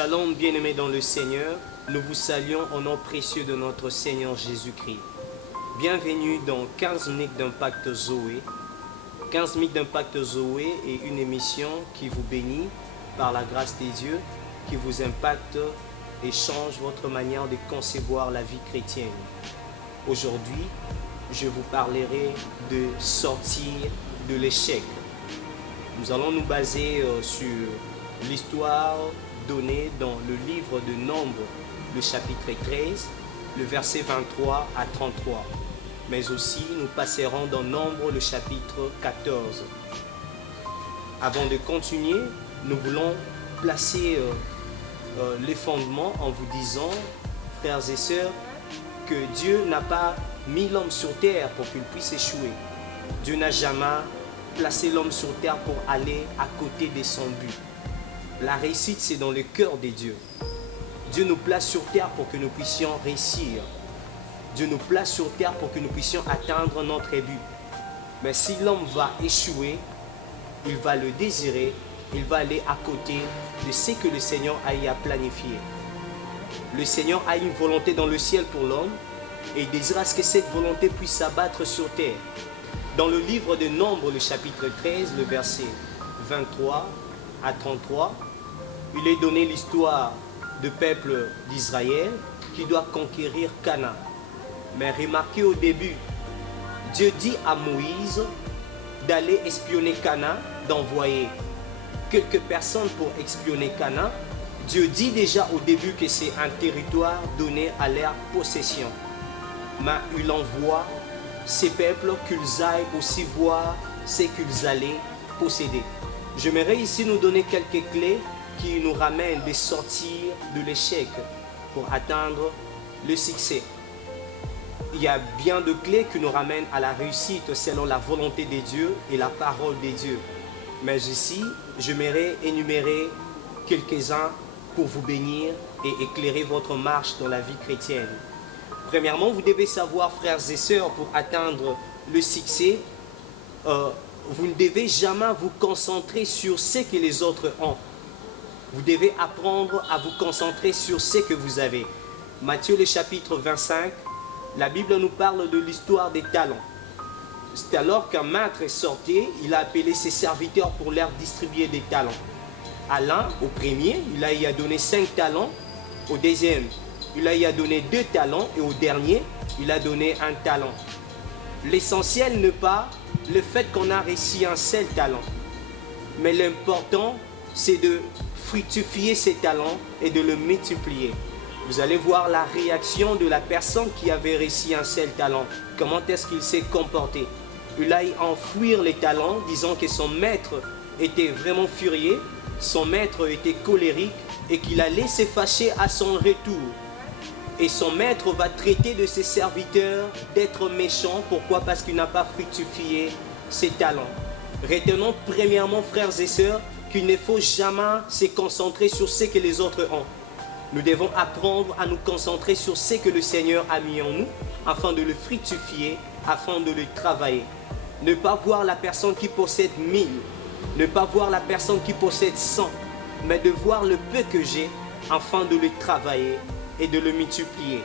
Shalom, bien-aimés dans le Seigneur, nous vous saluons au nom précieux de notre Seigneur Jésus-Christ. Bienvenue dans 15 minutes d'impact Zoé. 15 minutes d'impact Zoé est une émission qui vous bénit par la grâce des dieux, qui vous impacte et change votre manière de concevoir la vie chrétienne. Aujourd'hui, je vous parlerai de sortir de l'échec. Nous allons nous baser sur l'histoire donnée dans le livre de Nombres, le chapitre 13, le verset 23 à 33. Mais aussi, nous passerons dans Nombres, le chapitre 14. Avant de continuer, nous voulons placer les fondements en vous disant, frères et sœurs, que Dieu n'a pas mis l'homme sur terre pour qu'il puisse échouer. Dieu n'a jamais placé l'homme sur terre pour aller à côté de son but. La réussite, c'est dans le cœur de Dieu. Dieu nous place sur terre pour que nous puissions réussir. Dieu nous place sur terre pour que nous puissions atteindre notre but. Mais si l'homme va échouer, il va le désirer, il va aller à côté de ce que le Seigneur a eu à planifier. Le Seigneur a une volonté dans le ciel pour l'homme et il désire à ce que cette volonté puisse s'abattre sur terre. Dans le livre de Nombres, le chapitre 13, le verset 23 à 33, il est donné l'histoire du peuple d'Israël qui doit conquérir Canaan. Mais remarquez au début, Dieu dit à Moïse d'aller espionner Canaan, d'envoyer quelques personnes pour espionner Canaan. Dieu dit déjà au début que c'est un territoire donné à leur possession. Mais il envoie ces peuples qu'ils aillent aussi voir ce qu'ils allaient posséder. J'aimerais ici nous donner quelques clés qui nous ramènent de sortir de l'échec pour atteindre le succès. Il y a bien de clés qui nous ramènent à la réussite selon la volonté de Dieu et la parole de Dieu. Mais ici, j'aimerais énumérer quelques-uns pour vous bénir et éclairer votre marche dans la vie chrétienne. Premièrement, vous devez savoir, frères et sœurs, pour atteindre le succès, vous ne devez jamais vous concentrer sur ce que les autres ont. Vous devez apprendre à vous concentrer sur ce que vous avez. Matthieu, le chapitre 25, la Bible nous parle de l'histoire des talents. C'est alors qu'un maître est sorti, il a appelé ses serviteurs pour leur distribuer des talents. À l'un, au premier, il a donné 5 talents. Au deuxième, il a donné 2 talents. Et au dernier, il a donné 1 talent. L'essentiel n'est pas le fait qu'on a réussi un seul talent. Mais l'important, c'est de fructifier ces talents et de le multiplier. Vous allez voir la réaction de la personne qui avait réussi un seul talent. Comment est-ce qu'il s'est comporté? Il a enfouir les talents, disant que son maître était vraiment furieux, son maître était colérique et qu'il allait se fâcher à son retour. Et son maître va traiter de ses serviteurs d'être méchants. Pourquoi? Parce qu'il n'a pas fructifié ses talents. Retenons premièrement, frères et sœurs, qu'il ne faut jamais se concentrer sur ce que les autres ont. Nous devons apprendre à nous concentrer sur ce que le Seigneur a mis en nous, afin de le fructifier, afin de le travailler. Ne pas voir la personne qui possède 1000, ne pas voir la personne qui possède 100, mais de voir le peu que j'ai, afin de le travailler et de le multiplier.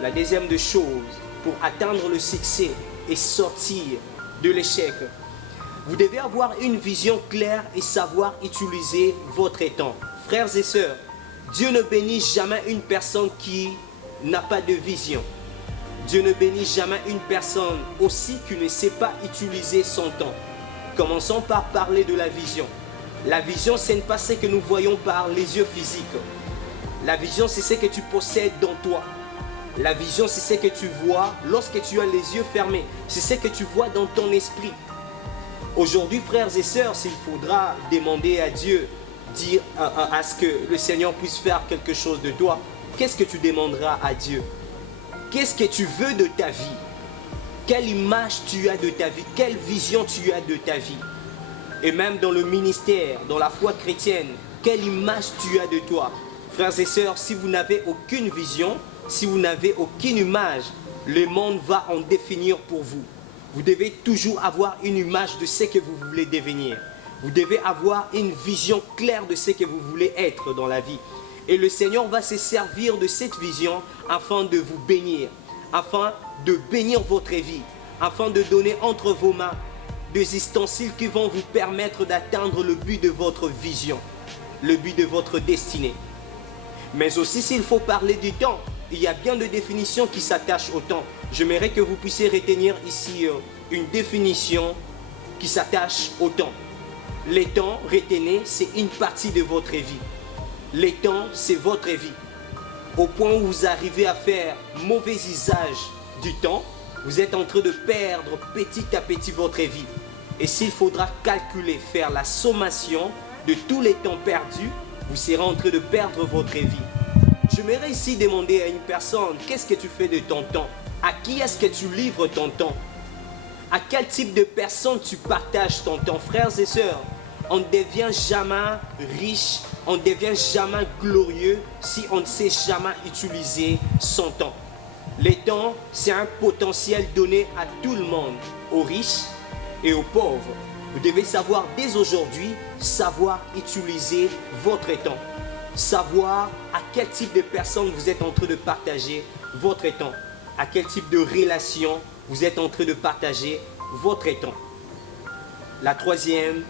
La deuxième des choses, pour atteindre le succès et sortir de l'échec, vous devez avoir une vision claire et savoir utiliser votre temps. Frères et sœurs, Dieu ne bénit jamais une personne qui n'a pas de vision. Dieu ne bénit jamais une personne aussi qui ne sait pas utiliser son temps. Commençons par parler de la vision. La vision, ce n'est pas ce que nous voyons par les yeux physiques. La vision, c'est ce que tu possèdes dans toi. La vision, c'est ce que tu vois lorsque tu as les yeux fermés. C'est ce que tu vois dans ton esprit. Aujourd'hui, frères et sœurs, s'il faudra demander à Dieu, dire à ce que le Seigneur puisse faire quelque chose de toi, qu'est-ce que tu demanderas à Dieu? Qu'est-ce que tu veux de ta vie? Quelle image tu as de ta vie? Quelle vision tu as de ta vie? Et même dans le ministère, dans la foi chrétienne, quelle image tu as de toi? Frères et sœurs, si vous n'avez aucune vision, si vous n'avez aucune image, le monde va en définir pour vous. Vous devez toujours avoir une image de ce que vous voulez devenir. Vous devez avoir une vision claire de ce que vous voulez être dans la vie. Et le Seigneur va se servir de cette vision afin de vous bénir, afin de bénir votre vie, afin de donner entre vos mains des ustensiles qui vont vous permettre d'atteindre le but de votre vision, le but de votre destinée. Mais aussi, s'il faut parler du temps, il y a bien de définitions qui s'attachent au temps. J'aimerais que vous puissiez retenir ici une définition qui s'attache au temps. Les temps, retenez, c'est une partie de votre vie. Les temps, c'est votre vie. Au point où vous arrivez à faire mauvais usage du temps, vous êtes en train de perdre petit à petit votre vie. Et s'il faudra calculer, faire la sommation de tous les temps perdus, vous serez en train de perdre votre vie. J'aimerais ici demander à une personne, qu'est-ce que tu fais de ton temps? À qui est-ce que tu livres ton temps? À quel type de personne tu partages ton temps? Frères et sœurs, on ne devient jamais riche, on ne devient jamais glorieux si on ne sait jamais utiliser son temps. Le temps, c'est un potentiel donné à tout le monde, aux riches et aux pauvres. Vous devez savoir dès aujourd'hui, savoir utiliser votre temps. Savoir à quel type de personne vous êtes en train de partager votre temps. À quel type de relation vous êtes en train de partager votre temps. La troisième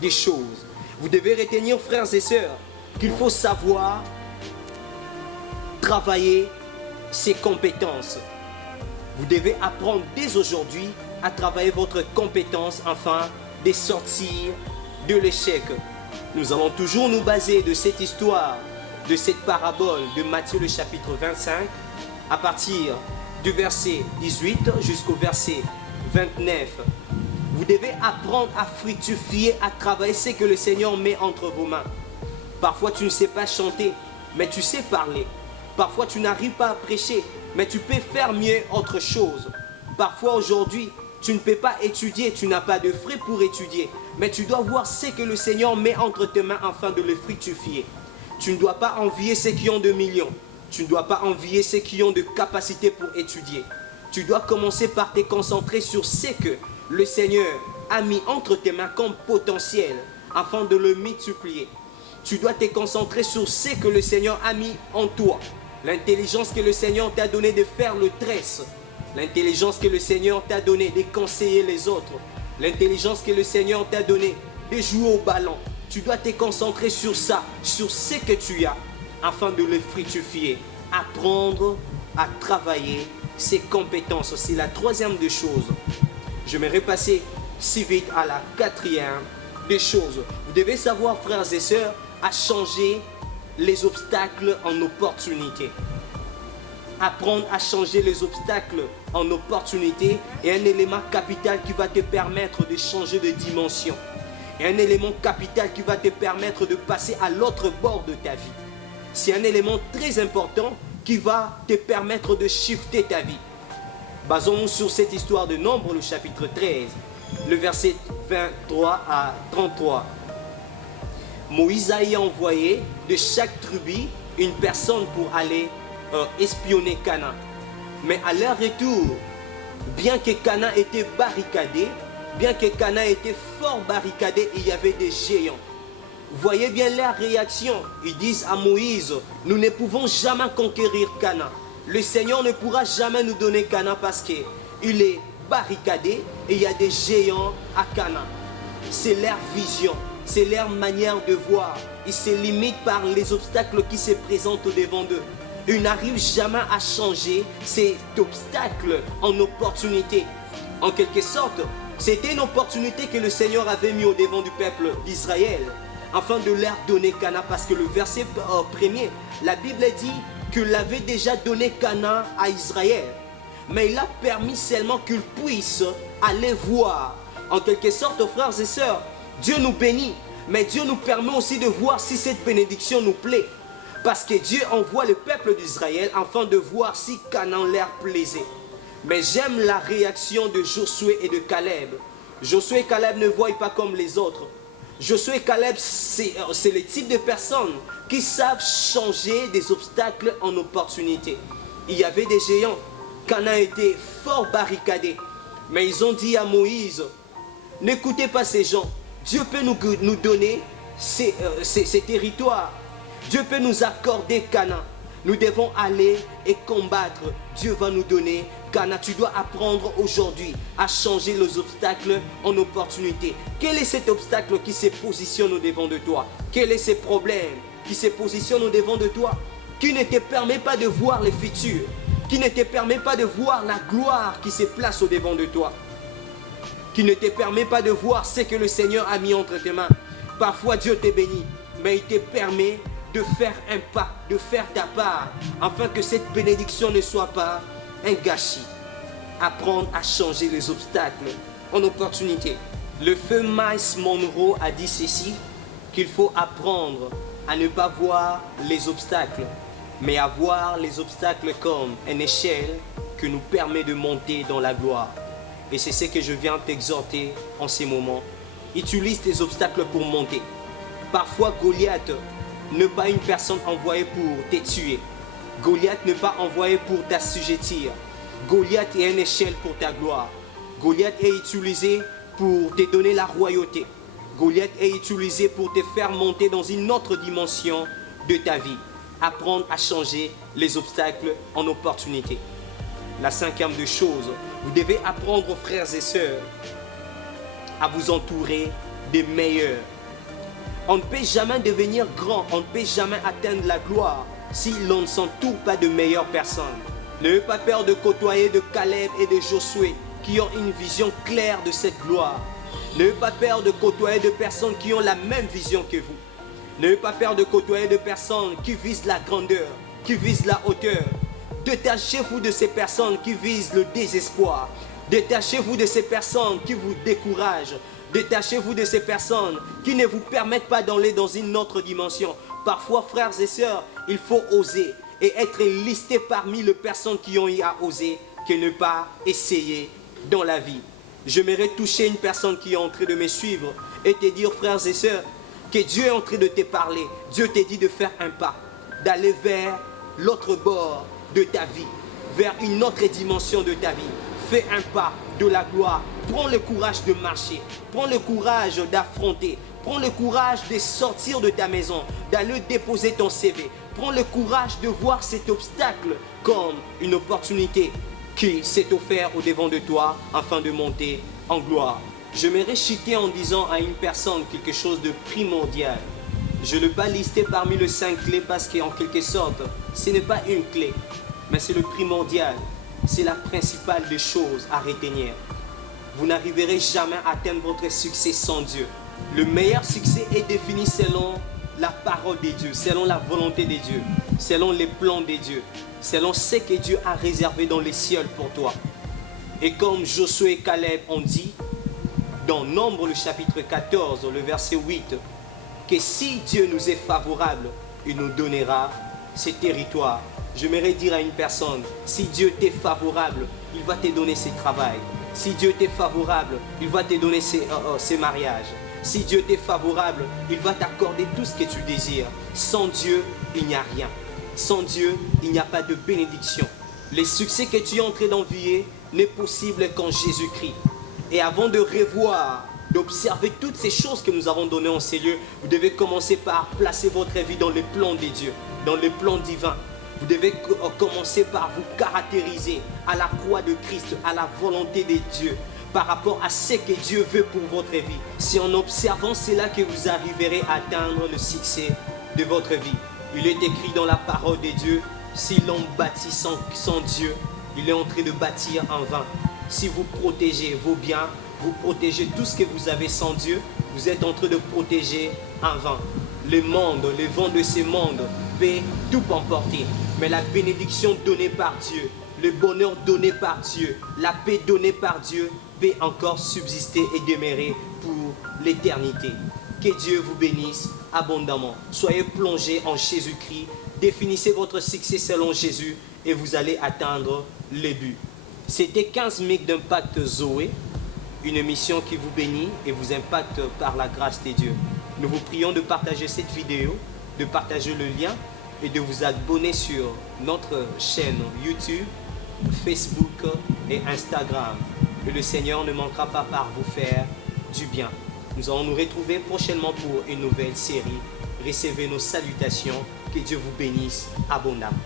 des choses, vous devez retenir, frères et sœurs, qu'il faut savoir travailler ses compétences. Vous devez apprendre dès aujourd'hui à travailler votre compétence afin de sortir de l'échec. Nous allons toujours nous baser de cette histoire, de cette parabole de Matthieu le chapitre 25, à partir du verset 18 jusqu'au verset 29. Vous devez apprendre à fructifier, à travailler ce que le Seigneur met entre vos mains. Parfois tu ne sais pas chanter, mais tu sais parler. Parfois tu n'arrives pas à prêcher, mais tu peux faire mieux autre chose. Parfois aujourd'hui, tu ne peux pas étudier, tu n'as pas de frais pour étudier. Mais tu dois voir ce que le Seigneur met entre tes mains afin de le fructifier. Tu ne dois pas envier ceux qui ont 2 millions. Tu ne dois pas envier ceux qui ont de capacités pour étudier. Tu dois commencer par te concentrer sur ce que le Seigneur a mis entre tes mains comme potentiel afin de le multiplier. Tu dois te concentrer sur ce que le Seigneur a mis en toi. L'intelligence que le Seigneur t'a donnée de faire le tresse. L'intelligence que le Seigneur t'a donnée de conseiller les autres. L'intelligence que le Seigneur t'a donnée de jouer au ballon. Tu dois te concentrer sur ça, sur ce que tu as, afin de le fructifier. Apprendre à travailler ses compétences. C'est la troisième des choses. J'aimerais passer si vite à la quatrième des choses. Vous devez savoir, frères et sœurs, à changer les obstacles en opportunités. Apprendre à changer les obstacles en opportunités est un élément capital qui va te permettre de changer de dimension. Et un élément capital qui va te permettre de passer à l'autre bord de ta vie. C'est un élément très important qui va te permettre de shifter ta vie. Basons-nous sur cette histoire de Nombre, le chapitre 13, le verset 23 à 33. Moïse a envoyé de chaque tribu une personne pour aller espionner Canaan. Mais à leur retour, bien que Canaan était barricadé, bien que Canaan était fort barricadé, il y avait des géants. Voyez bien leur réaction. Ils disent à Moïse, nous ne pouvons jamais conquérir Canaan. Le Seigneur ne pourra jamais nous donner Canaan parce qu'il est barricadé et il y a des géants à Canaan. C'est leur vision, c'est leur manière de voir. Ils se limitent par les obstacles qui se présentent devant eux. Ils n'arrivent jamais à changer cet obstacle en opportunité. En quelque sorte, c'était une opportunité que le Seigneur avait mis au devant du peuple d'Israël afin de leur donner Canaan, parce que le verset premier, la Bible dit qu'il avait déjà donné Canaan à Israël, mais il a permis seulement qu'ils puissent aller voir. En quelque sorte, frères et sœurs, Dieu nous bénit, mais Dieu nous permet aussi de voir si cette bénédiction nous plaît. Parce que Dieu envoie le peuple d'Israël afin de voir si Canaan leur plaisait. Mais j'aime la réaction de Josué et de Caleb. Josué et Caleb ne voient pas comme les autres. Josué et Caleb, c'est le type de personnes qui savent changer des obstacles en opportunités. Il y avait des géants. Canaan était fort barricadé. Mais ils ont dit à Moïse, n'écoutez pas ces gens. Dieu peut nous donner ces territoires. Dieu peut nous accorder Canaan. Nous devons aller et combattre. Dieu va nous donner Canaan. Tu dois apprendre aujourd'hui à changer les obstacles en opportunités. Quel est cet obstacle qui se positionne au-devant de toi? Quel est ce problème qui se positionne au-devant de toi? Qui ne te permet pas de voir le futur? Qui ne te permet pas de voir la gloire qui se place au-devant de toi? Qui ne te permet pas de voir ce que le Seigneur a mis entre tes mains? Parfois Dieu te bénit, mais il te permet de faire un pas, de faire ta part, afin que cette bénédiction ne soit pas un gâchis. Apprendre à changer les obstacles en opportunités. Le feu Miles Monroe a dit ceci, qu'il faut apprendre à ne pas voir les obstacles, mais à voir les obstacles comme une échelle qui nous permet de monter dans la gloire. Et c'est ce que je viens t'exhorter en ces moments. Utilise tes obstacles pour monter. Parfois Goliath n'est pas une personne envoyée pour te tuer. Goliath n'est pas envoyé pour t'assujettir. Goliath est une échelle pour ta gloire. Goliath est utilisé pour te donner la royauté. Goliath est utilisé pour te faire monter dans une autre dimension de ta vie. Apprendre à changer les obstacles en opportunités. La cinquième des choses, vous devez apprendre, frères et sœurs, à vous entourer des meilleurs. On ne peut jamais devenir grand, on ne peut jamais atteindre la gloire si l'on ne s'entoure pas de meilleures personnes. N'ayez pas peur de côtoyer de Caleb et de Josué qui ont une vision claire de cette gloire. N'ayez pas peur de côtoyer de personnes qui ont la même vision que vous. N'ayez pas peur de côtoyer de personnes qui visent la grandeur, qui visent la hauteur. Détachez-vous de ces personnes qui visent le désespoir. Détachez-vous de ces personnes qui vous découragent. Détachez-vous de ces personnes qui ne vous permettent pas d'aller dans une autre dimension. Parfois, frères et sœurs, il faut oser et être listé parmi les personnes qui ont eu à oser que ne pas essayer dans la vie. J'aimerais toucher une personne qui est en train de me suivre et te dire, frères et sœurs, que Dieu est en train de te parler. Dieu te dit de faire un pas, d'aller vers l'autre bord de ta vie, vers une autre dimension de ta vie. Fais un pas de la gloire. Prends le courage de marcher. Prends le courage d'affronter. Prends le courage de sortir de ta maison, d'aller déposer ton CV. Prends le courage de voir cet obstacle comme une opportunité qui s'est offerte au-devant de toi afin de monter en gloire. Je me réchitais en disant à une personne quelque chose de primordial. Je ne l'ai pas listé parmi les 5 clés parce qu'en quelque sorte, ce n'est pas une clé, mais c'est le primordial. C'est la principale des choses à retenir. Vous n'arriverez jamais à atteindre votre succès sans Dieu. Le meilleur succès est défini selon la parole de Dieu, selon la volonté de Dieu, selon les plans de Dieu, selon ce que Dieu a réservé dans les cieux pour toi. Et comme Josué et Caleb ont dit, dans Nombre le chapitre 14, le verset 8, que si Dieu nous est favorable, il nous donnera ces territoires. J'aimerais dire à une personne, si Dieu t'est favorable, il va te donner ses travails. Si Dieu t'est favorable, il va te donner ses mariages. Si Dieu t'est favorable, il va t'accorder tout ce que tu désires. Sans Dieu, il n'y a rien. Sans Dieu, il n'y a pas de bénédiction. Le succès que tu es en train d'envier n'est possible qu'en Jésus-Christ. Et avant de revoir, d'observer toutes ces choses que nous avons données en ces lieux, vous devez commencer par placer votre vie dans le plan de Dieu, dans le plan divin. Vous devez commencer par vous caractériser à la croix de Christ, à la volonté de Dieu, par rapport à ce que Dieu veut pour votre vie. C'est en observant cela que vous arriverez à atteindre le succès de votre vie. Il est écrit dans la parole de Dieu, si l'homme bâtit sans Dieu, il est en train de bâtir en vain. Si vous protégez vos biens, vous protégez tout ce que vous avez sans Dieu, vous êtes en train de protéger en vain. Le monde, le vent de ce monde peut tout emporter. Mais la bénédiction donnée par Dieu, le bonheur donné par Dieu, la paix donnée par Dieu peut encore subsister et demeurer pour l'éternité. Que Dieu vous bénisse abondamment. Soyez plongés en Jésus-Christ. Définissez votre succès selon Jésus et vous allez atteindre le but. C'était 15 minutes d'impact Zoé, une émission qui vous bénit et vous impacte par la grâce de Dieu. Nous vous prions de partager cette vidéo, de partager le lien et de vous abonner sur notre chaîne YouTube, Facebook et Instagram. Et le Seigneur ne manquera pas par vous faire du bien. Nous allons nous retrouver prochainement pour une nouvelle série. Recevez nos salutations. Que Dieu vous bénisse abondamment.